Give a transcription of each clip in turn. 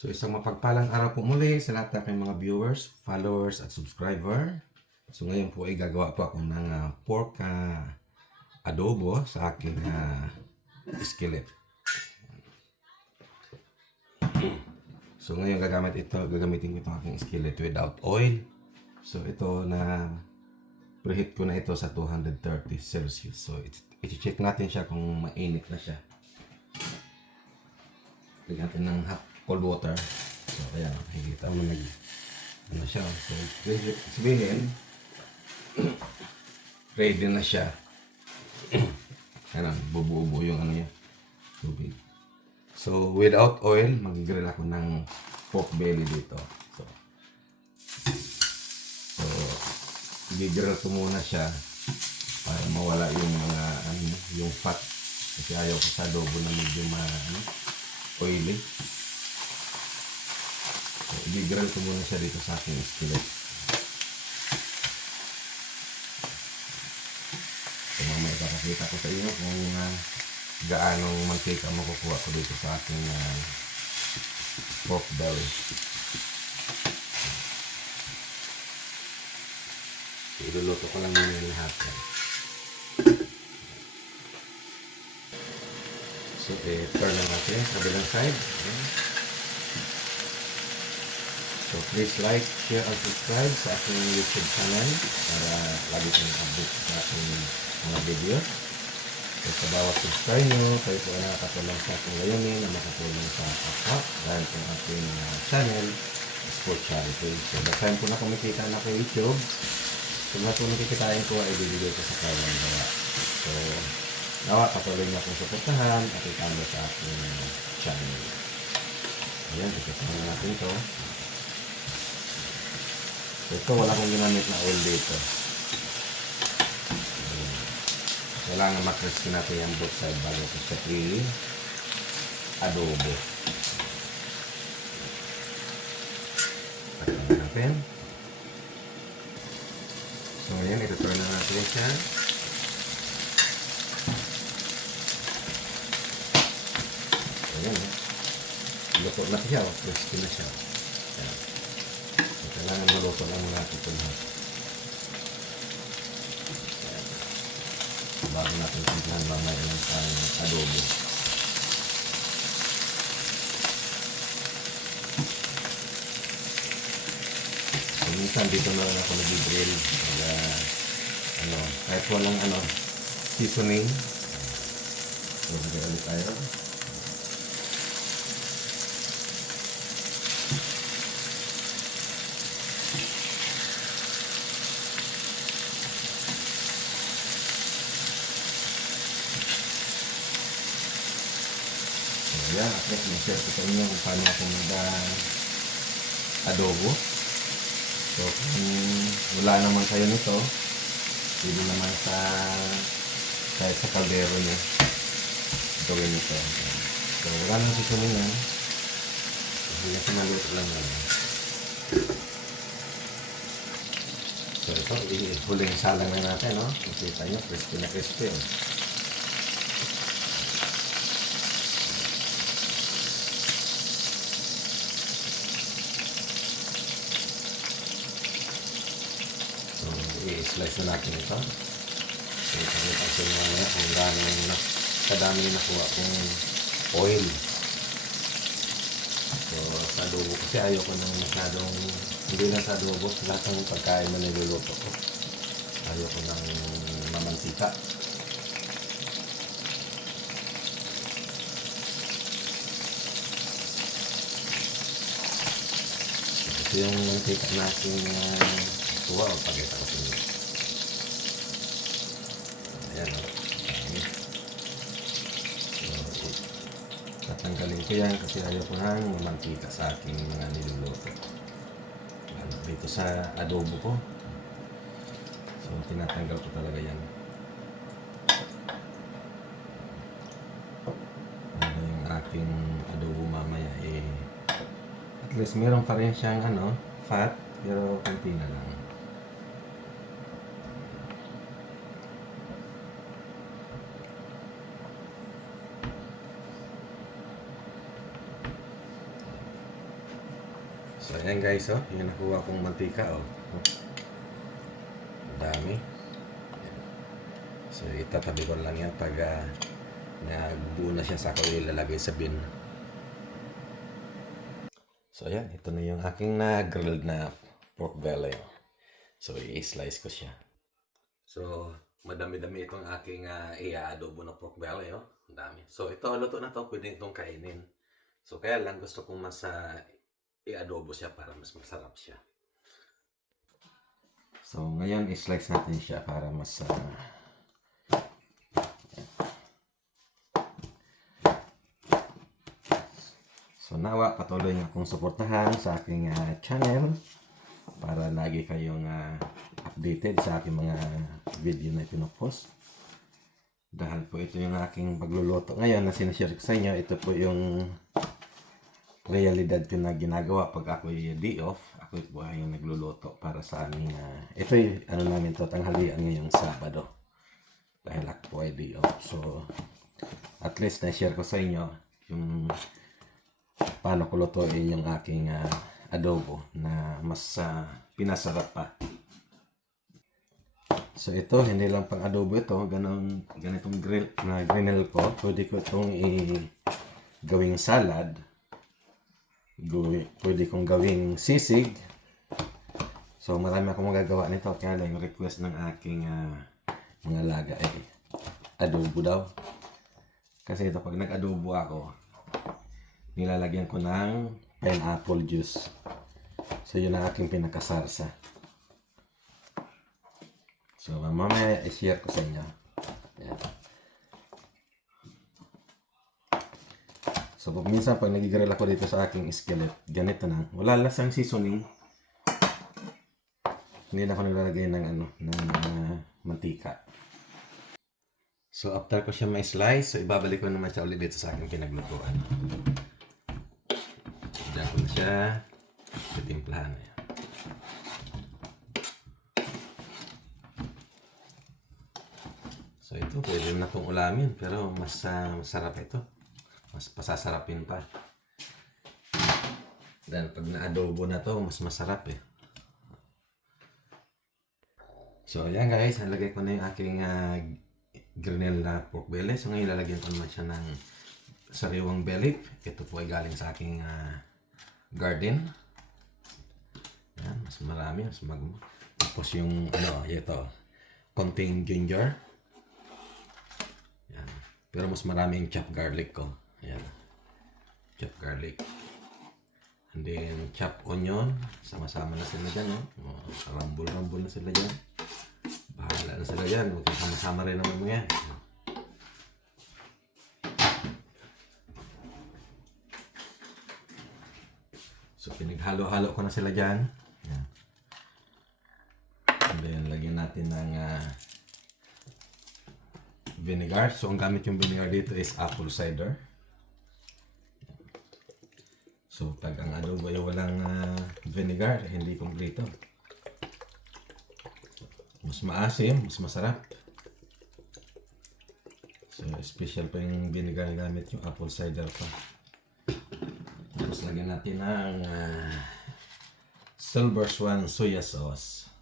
So isang mapagpalang araw po muli sa lahat ng aking mga viewers, followers at subscriber. So ngayon po ay gagawa po ako ng pork adobo sa aking skillet. So ngayon gagamitin ko itong aking skillet without oil. So ito na preheat ko na ito sa 230 Celsius. So i-check natin siya kung mainit na siya. Lagyan natin ng hot cold water. So ayan, makikita mo ano siya. So sabihin ready na siya. Ayan, bubuo yung ano niya, tubig. So without oil, mag-grill ako ng pork belly dito. So i-grill ko muna siya para mawala yung mga yung fat, kasi ayaw ko sa adobo na medyo oily. So i-grill ko muna siya dito sa aking skillet. So mamaya ipapakita ko sa inyo kung gaanong mantika makukuha ko dito sa aking pork belly. So, iluluto ko lang muna yung lahat. So turn lang natin sa kabilang side. So please like, share, and subscribe sa aking YouTube channel para lagi kong update sa aking mga video. So sa bawat subscribe nyo, kayo po ay nakakatulong sa aking layunin na makatulong sa kapwa dahil po ating channel is for charity. So the time po na kumikita na kay YouTube, kung na po nakikitain ko ay bibigay ko sa kanyang gawa. So nawa patuloy niya akong suportahan at italo sa aking channel. Ayan, ikasama natin ito. So ito, wala akong ginamit na oil dito. Kailangan makrispy natin yung both side bago ito siya adobo. Pagkain natin. So ayan, ito-turn na natin siya. Ayan, luto na siya, crispy na siya. Ayan. So kailangan maluto lang muna natin ito lahat. Bago natin timplahan mamaya ng adobo. So minsan dito na lang ako nag-grill kahit walang seasoning. So lagay ulit tayo. Ayan, at least mag-share ko sa inyo kung paano ako mag-adobo. So, kung wala naman kayo nito, pwede naman kahit sa kaldero niya gawin ito. So, wala nang seasoning yan. Hindi na maluto lang naman. So, ito, huling salang na natin, no? Makita nyo, crispy na crispy. I-slice na natin ito. So, ipakita ko sa inyo ngayon kung gano'ng kadami nakuha kong oil. So, sa adobo kasi ayoko nang masyadong, hindi na sa adobo, sa lahat ng pagkain na niluluto ko. Ayoko nang mamantika. Ito yung mantika natin kuha o pakita ko sa inyo. Ayan o. So, tatanggalin ko yan kasi ayaw ko nang mamantika sa aking mga niluluto. Dito sa adobo ko. So, tinatanggal ko talaga yan. Para yung aking adobo mamaya at least meron pa rin siyang fat, pero konti na lang. So ayan guys, oh, yung nakuha kong mantika, oh. Ang dami. So itatabi ko lang yan pag nagbuo na siya, sa ako ilalagay sa bin. So ayan, ito na yung aking na-grilled na pork belly. So i-slice ko siya. So madami-dami itong aking i-adobo na pork belly. Oh. Ang dami. So ito, luto na to, pwede itong kainin. So kaya lang gusto kong mas i-adobo siya para mas masarap siya. So ngayon i-slice natin siya para mas so nawa patuloy nga akong suportahan sa aking channel para lagi kayong updated sa aking mga video na pinopost. Dahil po ito yung aking pagluluto ngayon na sinashare ko sa inyo. Ito po yung realidad ko na ginagawa pag ako'y day off. Ako po ay yung nagluluto para sa aming ito yung namin to, tanghalian ngayong Sabado. Dahil ako po ay day off. So at least na-share ko sa inyo yung paano ko lutuin yung aking adobo na mas pinasarap pa. So ito, hindi lang pang adobo ito, ganitong grill ko. Pwede ko itong gawing salad. Pwede kong gawing sisig. So marami akong magagawa nito. Kaya lang yung request ng aking mga laga ay adobo daw. Kasi ito, pag nag-adobo ako, nilalagyan ko ng pineapple juice. So yun ang aking pinakasarsa. So mamaya i-share ko sa inyo. Ayan. So minsan pag nag-grill ako dito sa aking skillet, ganito na. Wala lasang seasoning. Hindi na ako nilalagay ng mantika. So after ko siya may slice, so ibabalik ko naman siya ulit dito sa aking pinaglutuan. Diyan ko na siya titimplahan. So ito, pwede na itong ulamin, pero mas masarap ito. Mas pasasarapin pa. Dahil pag na-adobo na to, mas masarap eh. So ayan guys, nalagay ko na yung aking grill na pork belly. So ngayon lalagyan ko naman siya ng sariwang belly. Ito po ay galing sa aking garden. Ayan, mas marami, mas magmo. Tapos yung ito, konting ginger. Ayan. Pero mas marami yung chopped garlic ko. Ayan. Chopped garlic. And then chopped onion. Sama-sama na sila dyan. Rambol-rambol na sila dyan. Bahala na sila dyan. Magkasama-sama rin naman mo yan. So pinaghalo-halo ko na sila dyan. Ayan. And then lagyan natin ng vinegar. So ang gamit yung vinegar dito is apple cider. So pag ang adobo ay walang vinegar, hindi kompleto. Mas maasim, mas masarap. So special pa yung vinegar na gamit, yung apple cider pa. Tapos lagyan natin ng Silver Swan soya sauce.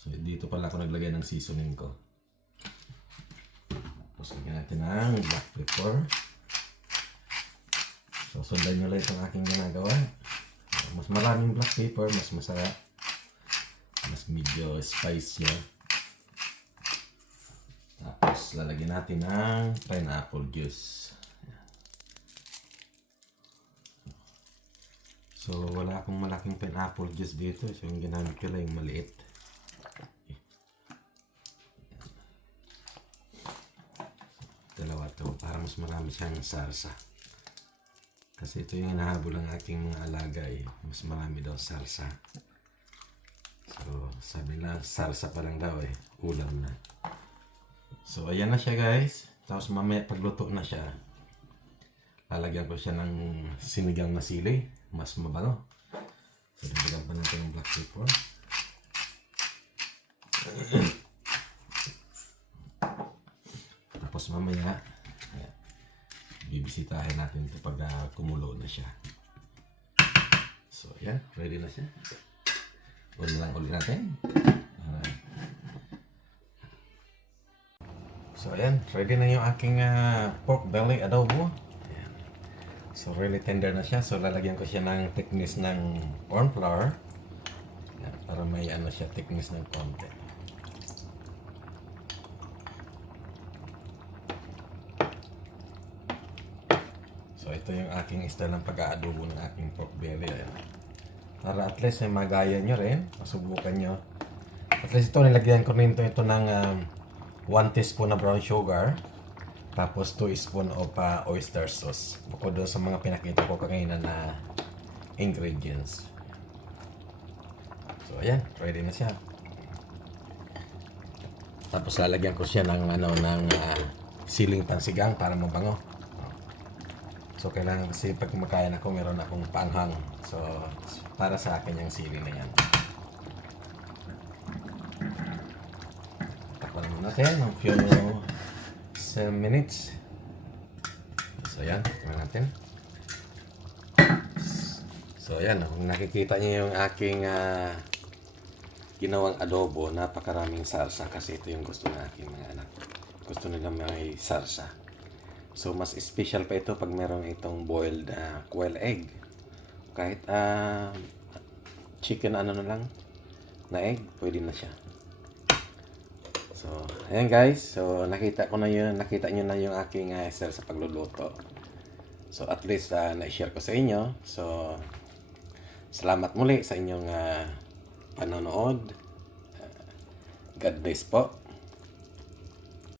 So dito pala ako naglagay ng seasoning ko. Tapos lagyan natin ng black pepper. So sundan nyo lang itong aking ginagawa. Mas maraming black pepper, mas masarap. Mas medyo spicy. Tapos lalagyan natin ng pineapple juice. So wala akong malaking pineapple juice dito. So yung ginamit ko lang yung maliit. Dalawa to para mas marami siyang sarsa. Kasi ito yung hinahabol ng aking mga alaga eh. Mas marami daw sarsa. So sabi na sarsa pa lang daw eh. Ulam na. So ayan na siya guys. Tapos mamaya pagluto na siya, lalagyan ko siya ng sinigang na sili. Mas mabango. So dagdagan pa natin yung black pepper. Tapos mamaya bibisitahin natin ito pag kumulo na siya. So, yan. Ready na siya. On lang ulit natin. So, ayan. Ready na yung aking pork belly adobo. Ayan. So, really tender na siya. So, lalagyan ko siya ng thickness ng corn flour. Ayan, para may ano siya, thickness ng konti. So, ito yung aking style ng pag-aadobo ng aking pork belly. Ayan. Para at least may magaya nyo rin. Masubukan nyo. At least ito, nilagyan ko rin ito ng 1 teaspoon na brown sugar. Tapos 2 spoon of oyster sauce. Bukod doon sa mga pinakita ko kanina na ingredients. So, ayan. Ready na siya. Tapos lalagyan ko siya ng siling pansigang para mabango. So, kailangan kasi pag kumakain ako, meron akong panghang. So, para sa akin yung sili na yan. Takpan naman natin ng few minutes. So, yan. Takpan natin. So, yan. Kung nakikita niyo yung aking ginawang adobo, napakaraming sarsa kasi ito yung gusto ng aking mga anak. Gusto nila may sarsa. So, mas special pa ito pag meron itong boiled quail egg. Kahit chicken na lang na egg, pwede na siya. So, ayan guys. So, nakita nyo na yung aking style sa pagluluto. So, at least na-share ko sa inyo. So, salamat muli sa inyong panonood. God bless po.